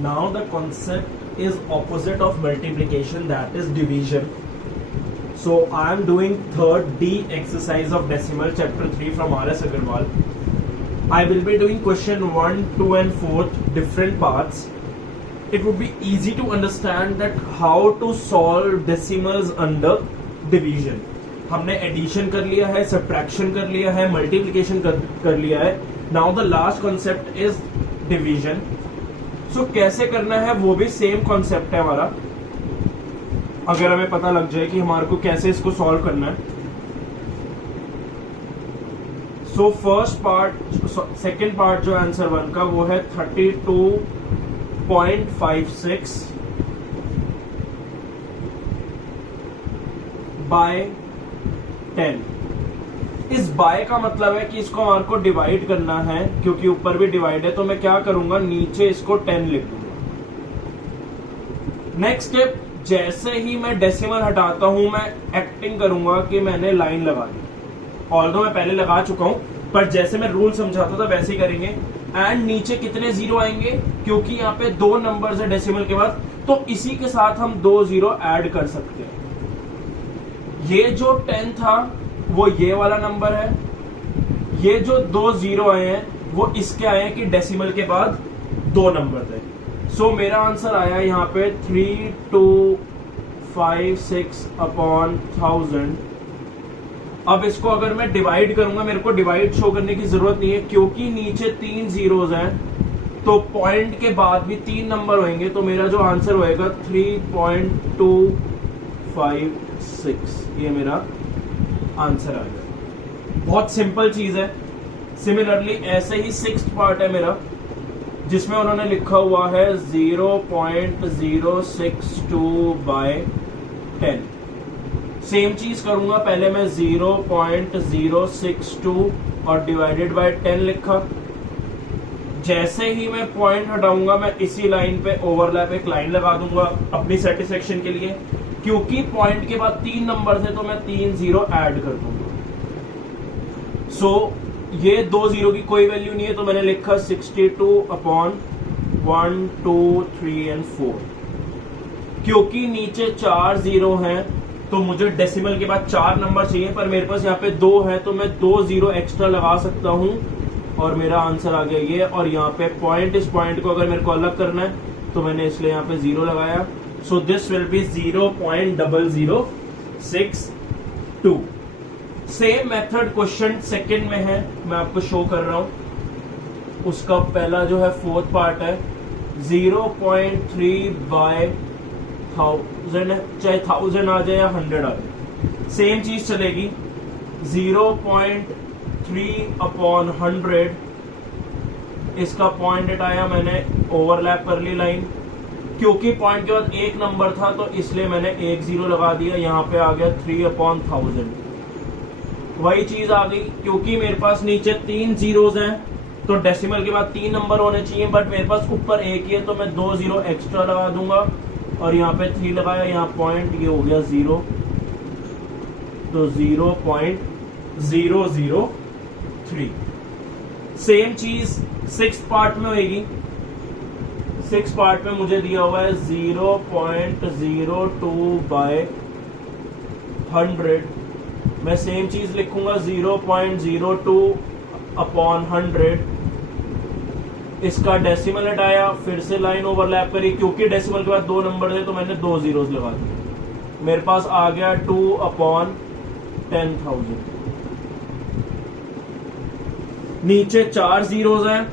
Now the concept is opposite of multiplication, that is division. So I am doing third D exercise of decimal chapter 3 from R.S. Agarwal. I will be doing question 1, 2 and 4th different parts. It would be easy to understand that how to solve decimals under division. हमने addition कर लिया है, subtraction कर लिया है, multiplication कर लिया है. Now the last concept is division. So कैसे करना है वो भी सेम कॉन्सेप्ट है हमारा. अगर हमें पता लग जाए कि हमारे को कैसे इसको सॉल्व करना है. So first part, second part जो आंसर 1 का वो है 32.56 बाय 10. इस बाय का मतलब है कि इसको हमारे को डिवाइड करना है, क्योंकि ऊपर भी डिवाइड है. तो मैं क्या करूंगा, नीचे इसको 10 लिख दूंगा. नेक्स्ट स्टेप, जैसे ही मैं डेसिमल हटाता हूं मैं एक्टिंग करूंगा कि मैंने लाइन लगा दी. ऑल्दो मैं पहले लगा चुका हूं, पर जैसे मैं रूल समझाता था वैसे ही करेंगे. एंड नीचे कितने जीरो आएंगे, क्योंकि यहाँ पे 2 नंबर्स है डेसिमल के बाद, तो इसी के साथ हम 2 जीरो ऐड कर सकते हैं. ये जो 10 था वो ये वाला नंबर है, ये जो 2 जीरो आए हैं वो इसके आए हैं कि डेसिमल के बाद 2 नंबर थे. सो मेरा आंसर आया यहाँ पे 3256 अपॉन 1000. अब इसको अगर मैं डिवाइड करूंगा, मेरे को डिवाइड शो करने की जरूरत नहीं है क्योंकि नीचे 3 जीरोज हैं, तो पॉइंट के बाद भी 3 नंबर होंगे. तो मेरा जो आंसर होएगा 3.256. ये मेरा आंसर आ गया. बहुत सिंपल चीज है. सिमिलरली ऐसे ही 6th पार्ट है मेरा, जिसमें उन्होंने लिखा हुआ है 0.062 बाय 10. सेम चीज करूंगा. पहले मैं 0.062 और डिवाइडेड बाय 10 लिखा. जैसे ही मैं पॉइंट हटाऊंगा मैं इसी लाइन पे ओवरलैप एक लाइन लगा दूंगा अपनी सेटिस्फेक्शन के लिए, क्योंकि पॉइंट के बाद 3 नंबर थे तो मैं 3 जीरो ऐड कर दूंगा. सो ये 2 जीरो की कोई वैल्यू नहीं है, तो मैंने लिखा 62 अपॉन 1, 2, 3 एंड 4. क्योंकि नीचे 4 जीरो हैं तो मुझे डेसिमल के बाद 4 नंबर चाहिए, पर मेरे पास यहाँ पे 2 है तो मैं 2 जीरो एक्स्ट्रा लगा सकता हूँ और मेरा आंसर आ गया ये. और यहाँ पे पॉइंट, इस पॉइंट को अगर मेरे को अलग करना है तो मैंने इसलिए यहाँ पे 0 लगाया. So this will be 0.0062. Same method question second में है, मैं आपको शो कर रहा हूं. उसका पहला जो है 4th पार्ट है 0.3 बाय 1000 है, चाहे 1000 आ जाए या 100 आ जाए सेम चीज चलेगी. 0.3 अपॉन 100. इसका पॉइंट हटाया मैंने, ओवरलैप कर ली लाइन. क्योंकि पॉइंट के बाद 1 नंबर था तो इसलिए मैंने 1 जीरो लगा दिया. यहाँ पे आ गया 3 अपॉन 1000. वही चीज आ गई, क्योंकि मेरे पास नीचे 3 जीरोज हैं तो डेसिमल के बाद 3 नंबर होने चाहिए, बट मेरे पास ऊपर 1 ही है तो मैं 2 जीरो एक्स्ट्रा लगा दूंगा. और यहाँ पे 3 लगाया, यहाँ पॉइंट, ये हो गया 0, तो 0.003. सेम चीज 6th पार्ट में होगी. 6th पार्ट में मुझे दिया हुआ है 0.02 बाय 100. मैं सेम चीज लिखूंगा 0.02 अपॉन 100. इसका डेसिमल हटाया, फिर से लाइन ओवरलैप करी. क्योंकि डेसिमल के बाद 2 नंबर थे तो मैंने 2 जीरोज लगा दिए. मेरे पास आ गया 2 अपॉन 10,000. नीचे 4 जीरोज हैं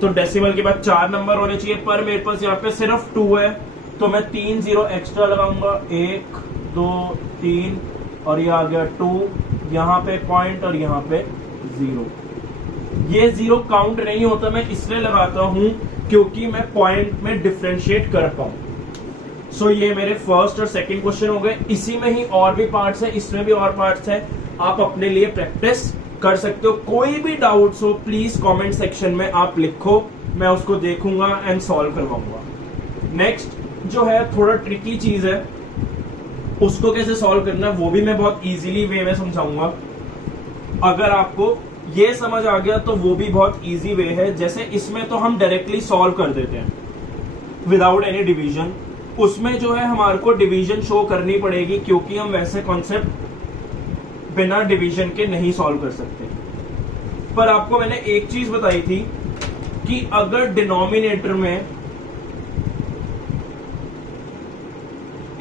तो डेसिमल के बाद 4 नंबर होने चाहिए, पर मेरे पास यहाँ पे सिर्फ 2 है तो मैं 3 जीरो एक्स्ट्रा लगाऊंगा. 1, 2, 3 और ये आ गया 2. यहाँ पे पॉइंट और यहाँ पे 0. ये 0 काउंट नहीं होता, मैं इसलिए लगाता हूं क्योंकि मैं पॉइंट में डिफरेंशिएट कर पाऊं. सो ये मेरे फर्स्ट और सेकंड क्वेश्चन हो गए. इसी में ही और भी पार्ट्स है, इसमें भी और पार्ट्स है. आप अपने लिए प्रैक्टिस कर सकते हो. कोई भी डाउट्स हो प्लीज कमेंट सेक्शन में आप लिखो, मैं उसको देखूंगा एंड सॉल्व करवाऊंगा. नेक्स्ट जो है थोड़ा ट्रिकी चीज है, उसको कैसे सॉल्व करना है वो भी मैं बहुत इजीली वे में समझाऊंगा. अगर आपको ये समझ आ गया तो वो भी बहुत इजी वे है. जैसे इसमें तो हम डायरेक्टली सॉल्व कर देते हैं, विदाउट एनी डिवीजन, उसमें जो है हमारे को डिवीजन शो करनी पड़ेगी, क्योंकि हम वैसे कॉन्सेप्ट बिना डिवीजन के नहीं सॉल्व कर सकते। पर आपको मैंने एक चीज बताई थी कि अगर डिनोमिनेटर में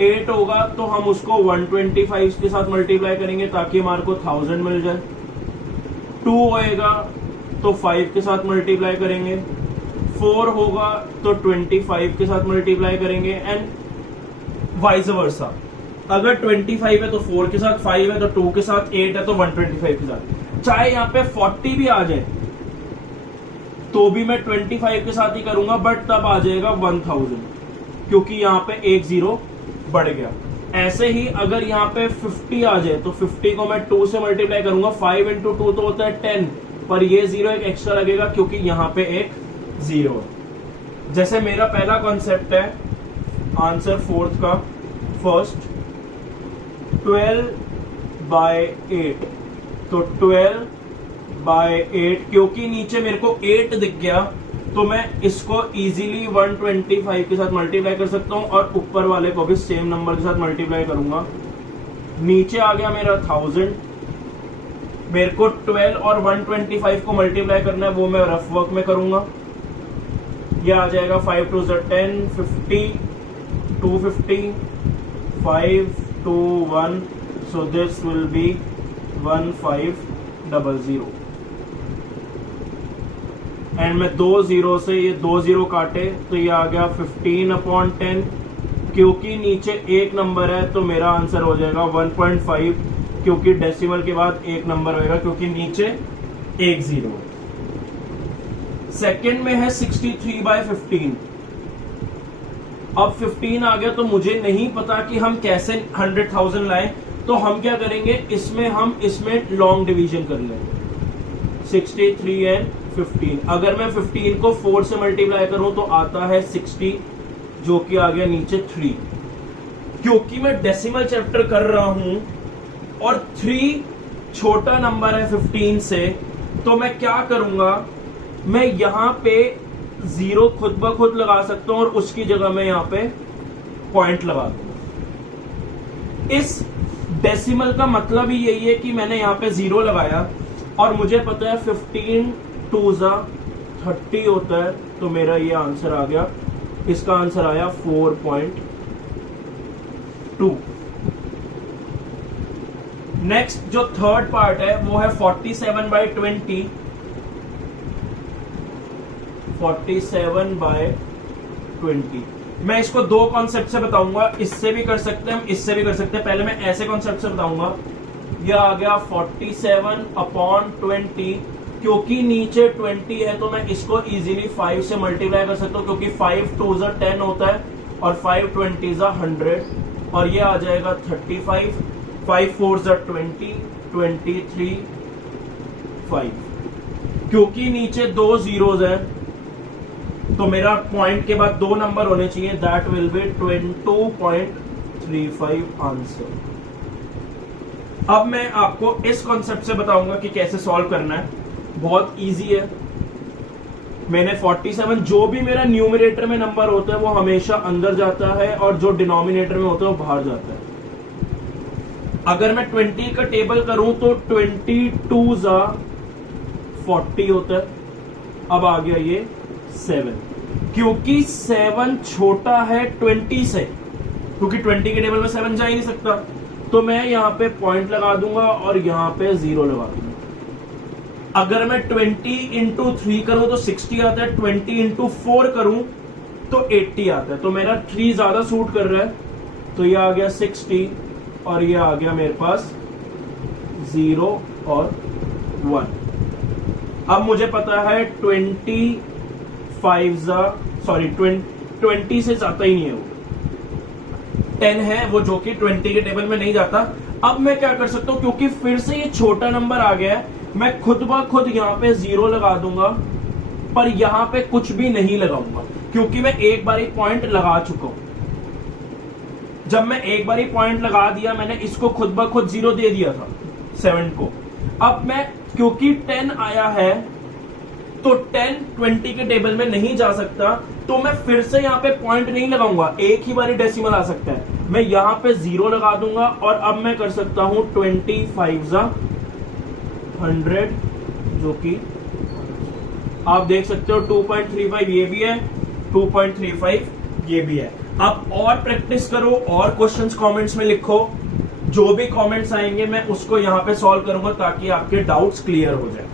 8 होगा तो हम उसको 125 के साथ मल्टीप्लाई करेंगे ताकि हमारे को 1000 मिल जाए। 2 होएगा तो 5 के साथ मल्टीप्लाई करेंगे, 4 होगा तो 25 के साथ मल्टीप्लाई करेंगे, एंड वाइस वर्सा। अगर 25 है तो 4 के साथ, 5 है तो 2 के साथ, 8 है तो 125 के साथ। चाहे यहाँ पे 40 भी आ जाए तो भी मैं 25 के साथ ही करूंगा, बट तब आ जाएगा 1000, क्योंकि यहाँ पे एक जीरो बढ़ गया। ऐसे ही अगर यहाँ पे 50 आ जाए तो 50 को मैं 2 से मल्टीप्लाई करूंगा, 5 इंटू 2 तो होता है 10, पर ये जीरो एक एक्स्ट्रा लगेगा क्योंकि यहाँ पे एक जीरो है। जैसे मेरा पहला कॉन्सेप्ट है आंसर फोर्थ का, फर्स्ट 12/8, तो 12/8, क्योंकि नीचे मेरे को 8 दिख गया तो मैं इसको इजीली 125 के साथ मल्टीप्लाई कर सकता हूं और ऊपर वाले को भी सेम नंबर के साथ मल्टीप्लाई करूंगा। नीचे आ गया मेरा 1000, मेरे को 12 और 125 को मल्टीप्लाई करना है, वो मैं रफ वर्क में करूंगा। ये आ जाएगा 5 2 10, 50, 250, 5 2 1, so this will be 1500, and मैं 2 जीरो से ये 2 जीरो काटे तो ये आ गया 15/10, क्योंकि नीचे एक नंबर है तो मेरा आंसर हो जाएगा 1.5, क्योंकि डेसिमल के बाद एक नंबर होएगा क्योंकि नीचे एक जीरो है। सेकंड में है 63/15। अब 15 आ गया तो मुझे नहीं पता कि हम कैसे 100,000 लाएं, तो हम क्या करेंगे, इसमें लॉन्ग डिवीजन कर लेंगे, 63 एंड 15। अगर मैं 15 को 4 से मल्टीप्लाई करूं तो आता है 60, जो कि आ गया नीचे 3। क्योंकि मैं डेसिमल चैप्टर कर रहा हूं और 3 छोटा नंबर है 15 से, तो मैं क्या करूंगा, मैं यहां पे जीरो खुद ब खुद लगा सकता हूं और उसकी जगह मैं यहां पे पॉइंट लगा दूंगा। इस डेसिमल का मतलब ही यही है कि मैंने यहां पे जीरो लगाया और मुझे पता है 15 2 30 होता है, तो मेरा ये आंसर आ गया। इसका आंसर आया 4.2। नेक्स्ट जो थर्ड पार्ट है वो है 47/20। 47/20 मैं इसको दो कॉन्सेप्ट से बताऊंगा, इससे भी कर सकते हैं हम, इससे भी कर सकते हैं। पहले मैं ऐसे कॉन्सेप्ट से बताऊंगा। यह आ गया 47/20, क्योंकि नीचे 20 है तो मैं इसको इजीली 5 से मल्टीप्लाई कर सकता हूं, क्योंकि 5 2 10 होता है और 5 20 100, और ये आ जाएगा 35, 5 4 20, 23 5। क्योंकि नीचे 2 जीरोज हैं तो मेरा पॉइंट के बाद 2 नंबर होने चाहिए, दैट विल बी 22.35 आंसर। अब मैं आपको इस कॉन्सेप्ट से बताऊंगा कि कैसे सॉल्व करना है। बहुत इजी है। मैंने 47, जो भी मेरा न्यूमरेटर में नंबर होता है वो हमेशा अंदर जाता है और जो डिनोमिनेटर में होता है वो बाहर जाता है। अगर मैं 20 का टेबल करूं तो 22 40 होता है। अब आ गया ये 7, क्योंकि 7 छोटा है 20 से, क्योंकि 20 के टेबल में 7 जा ही नहीं सकता, तो मैं यहां पे पॉइंट लगा दूंगा और यहां पे 0 लगा दूंगा। अगर मैं 20 इंटू 3 करूं तो 60 आता है, 20 इंटू 4 करूं तो 80 आता है, तो मेरा 3 ज्यादा सूट कर रहा है, तो ये आ गया 60 और ये आ गया मेरे पास 0 और 1। अब मुझे पता है 20 से जाता ही नहीं है वो, 10 है वो, जो कि 20 के टेबल में नहीं जाता। अब मैं क्या कर सकता हूं, क्योंकि फिर से ये छोटा नंबर आ गया है, मैं खुद ब खुद यहां पे 0 लगा दूंगा, पर यहां पे कुछ भी नहीं लगाऊंगा, क्योंकि मैं एक बार ही पॉइंट लगा चुका हूं। जब मैं एक बार ही पॉइंट लगा दिया, मैंने इसको खुद ब खुद 0 दे दिया था 7 को। अब मैं, क्योंकि 10 आया है तो 10 20 के टेबल में नहीं जा सकता, तो मैं फिर से यहाँ पे पॉइंट नहीं लगाऊंगा, एक ही बारी डेसिमल आ सकता है, मैं यहाँ पे 0 लगा दूंगा और अब मैं कर सकता हूं 25 100, जो कि आप देख सकते हो 2.35 ये भी है, 2.35 ये भी है। अब और प्रैक्टिस करो और क्वेश्चंस कमेंट्स में लिखो, जो भी कमेंट्स आएंगे मैं उसको यहाँ पे सॉल्व करूंगा ताकि आपके डाउट्स क्लियर हो जाए।